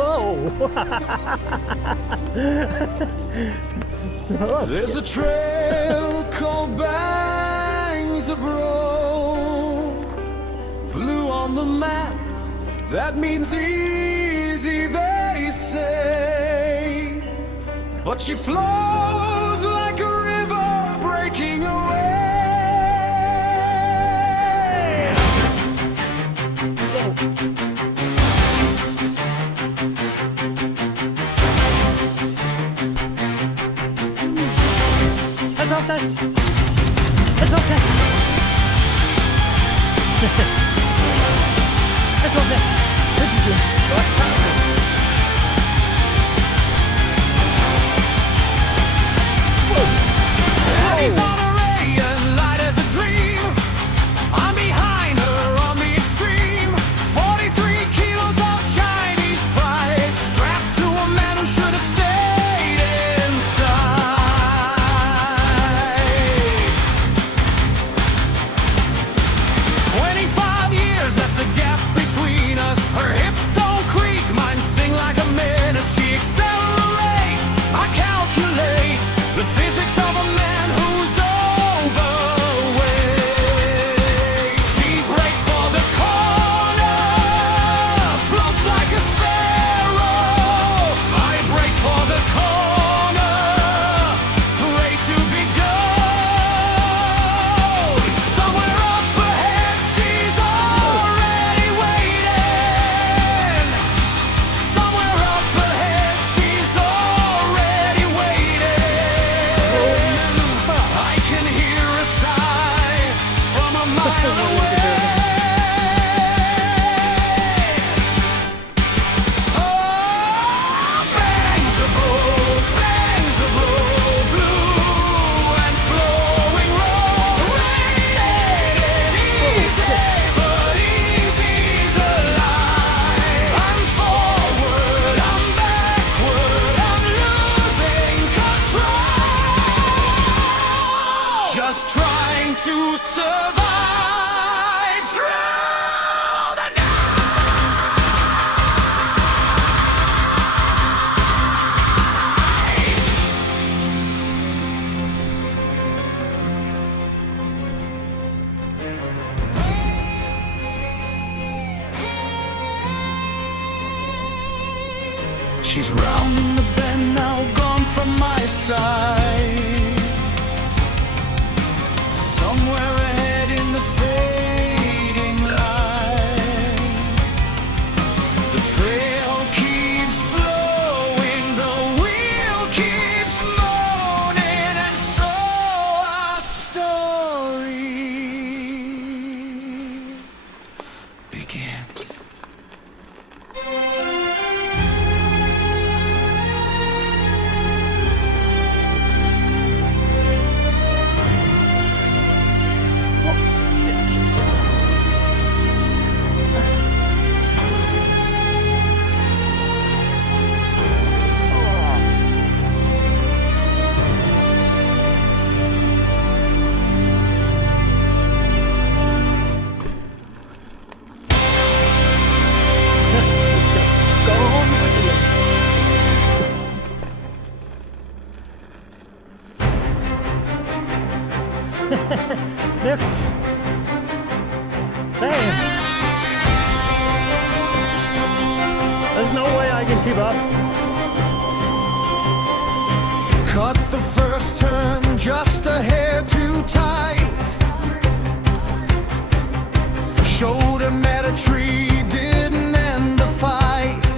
Whoa! There's a trail called Bangs of Bro, blue on the map, that means easy, they say. But she flows like a river breaking away. It's okay. It's okay. It's okay. Annie's on a ray and light as a dream. I'm behind her on the extreme. 43 kilos of Chinese pride, strapped to a man who should have stayed inside. 25 years, that's a gap between us. Her hips don't creak, mine sing like a menace. She accelerates, I calculate the physics of a man who's overweight. She breaks for the corner, floats like a sparrow. I break for the corner, pray to be gold. Somewhere up ahead, she's already waiting. Somewhere up ahead, she's already waiting. I can hear a sigh from a mile away. Oh, bangs of blow, blue and flowing road. Rated easy, but easy's a lie. I'm forward, I'm backward, I'm losing control. Just trying to survive through the night. She's rounding the bend now, gone from my side. Somewhere ahead in the fading light, the trail keeps flowing, the wheel keeps moaning, and so our story begins. Lift. Damn. There's no way I can keep up. Cut the first turn just a hair too tight. Showed him at a tree, didn't end the fight.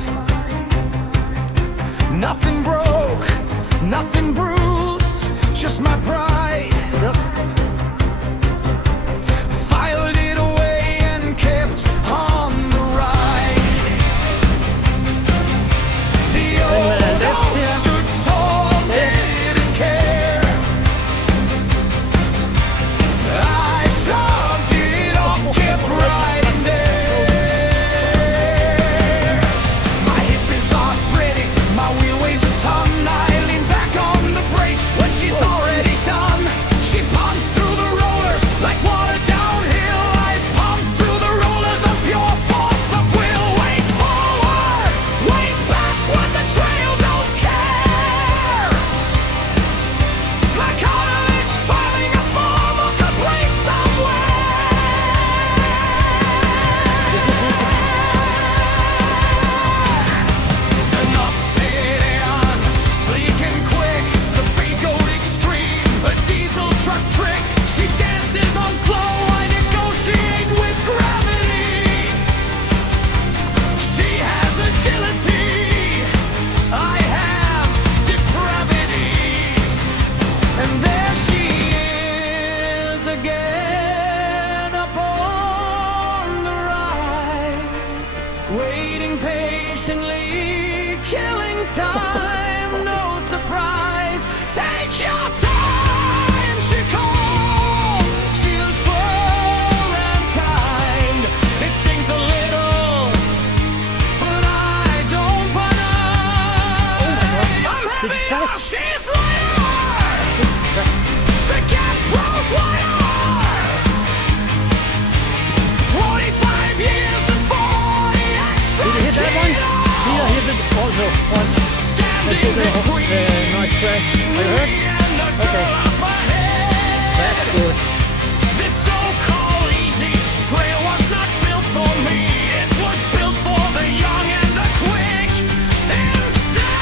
Nothing broke, nothing bruised, just my pride. Yep. Filed it away and kept on the ride. The old oak stood tall, didn't care. I shoved it off, kept riding there. My hip is arthritic, my wheel weighs a ton. I lean back on the brakes when she's already done. patiently killing time, no surprise. Take your time, she calls. She's full and kind. It stings a little, but I don't mind. I'm heavier, she's lighter. The gap grows wider. 25 years and 40 extra. Did you hit that one? Here, hit it also once. Standing between nice crash. Are you hurt? and the girl Okay. up ahead. That's good. This so-called easy trail was not built for me. It was built for the young and the quick instead.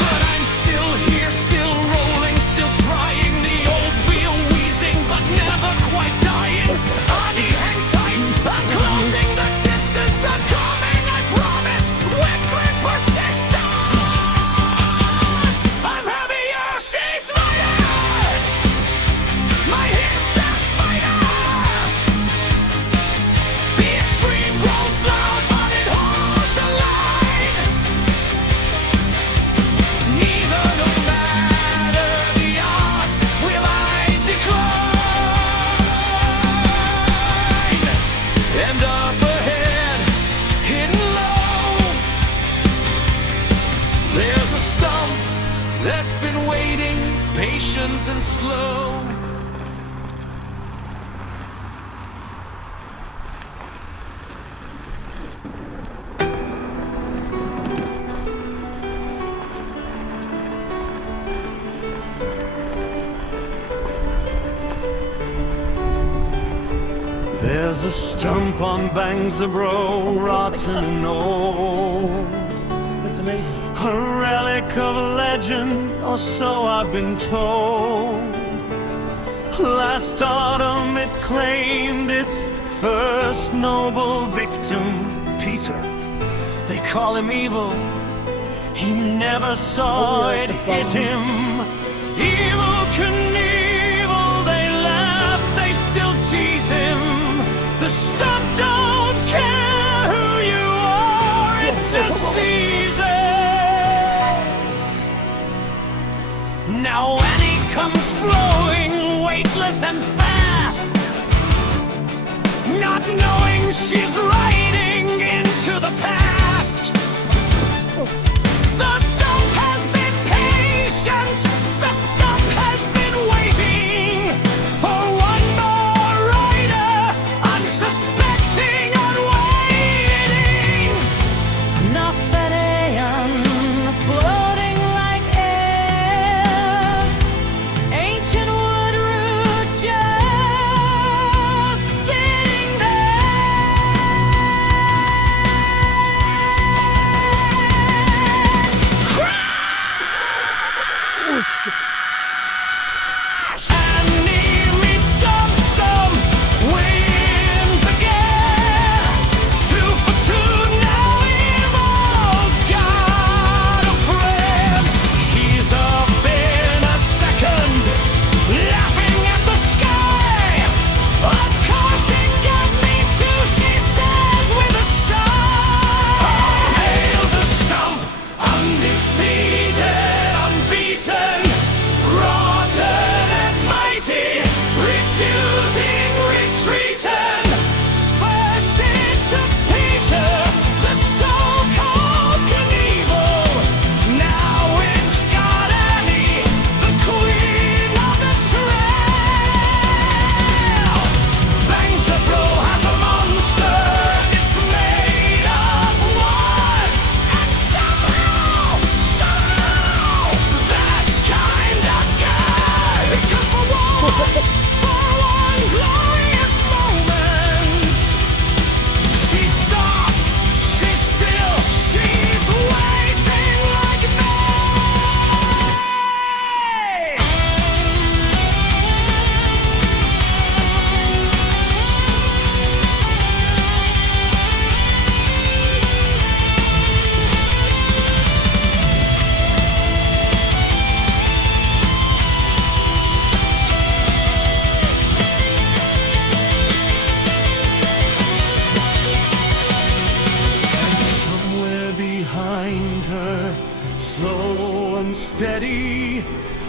But I'm still here, still rolling, still trying. The old wheel wheezing, but never quite dying. Anni, hang tight, I'm closing the distance. I'm coming, I promise, with great persistence. I'm heavier, she's lighter. My hips are fighter. The extreme rolls loud, but it holds the line. Neither, no matter the odds, will I decline. And up ahead, hidden low, there's a stump that's been waiting, patient and slow. There's a stump on Bangsabro, rotten and old. That's amazing. A relic of a legend, or so I've been told. Last autumn it claimed its first noble victim, Peter. They call him evil. He never saw it hit him. Evil Knievel, they laugh, they still tease him. The stump don't care who you are, it just seizes. Now Annie comes flowing, weightless and fast, not knowing she's riding into the past. The stump has been patient, the stump has been waiting for one more rider, unsuspecting, unwaiting. Nosferean, floating like air, ancient wood root just sitting there.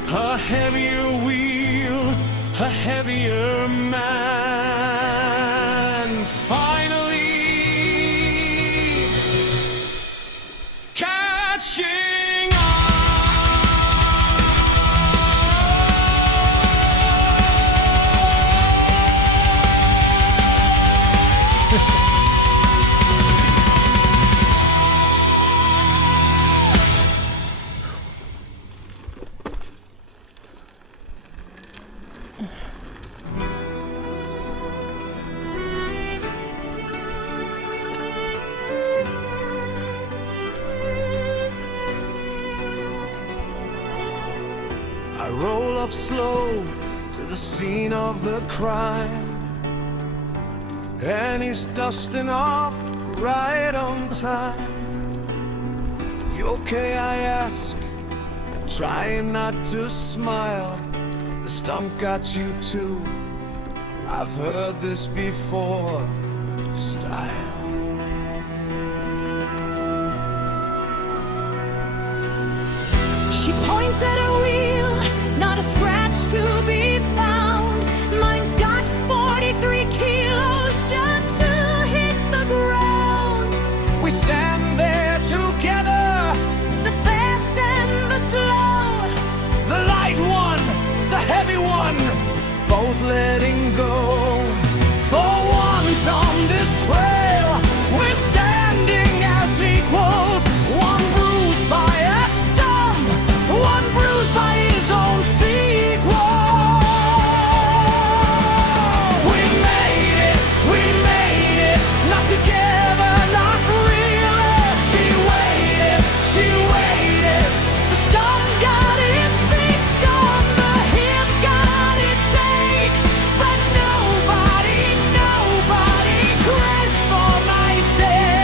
a heavier wheel, a heavier man. Finally catching on. I roll up slow to the scene of the crime, and he's dusting off right on time. You okay, I ask, trying not to smile. The stump got you too, I've heard this before. Style. She points at her wheel, not a scratch to be found. Mine's got 43 kilos just to hit the ground. We stand there together, The fast and the slow, the light one, the heavy one, both letting go. For once on this trail, we're standing as equals. One bruised by a stump, one bruised by his own sequel. We made it, not together, not really. She waited, the stump got its victim, the hip got its ache, but nobody crashed for my sake.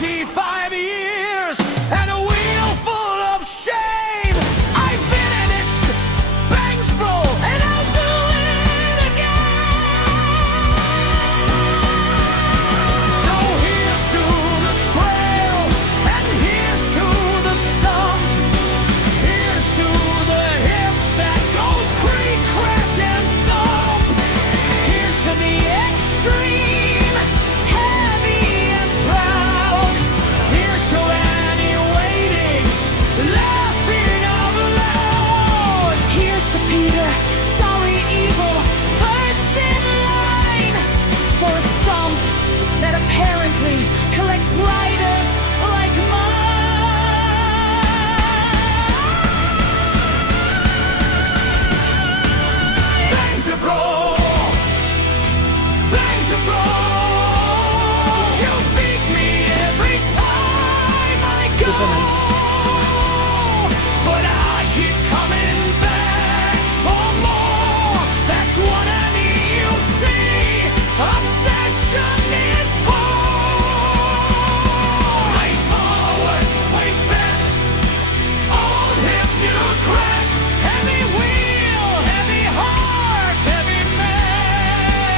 25 years and a wheel full of shame. I finished Bangsbro and I'll do it again. So here's to the trail and here's to the stump. Here's to the hip that goes creak, crack, and thump. Here's to the extreme, heavy and proud. Here's to Annie waiting, laughing out loud. here's to Peter, sorry evil, first in line for a stump that apparently collects riders like mine. Bangsbro, you beat me every time I go, but I keep coming back for more. That's what I need, you see, obsession is for. Way forward, way back, old hip, new crack, heavy wheel, heavy heart, heavy man.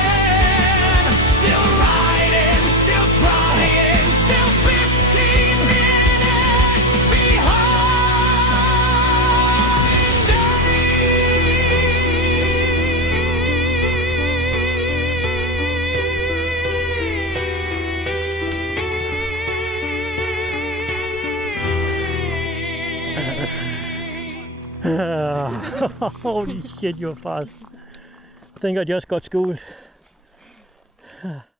Still riding, still trying, still 15 minutes behind. Holy shit, you're fast. I think I just got schooled.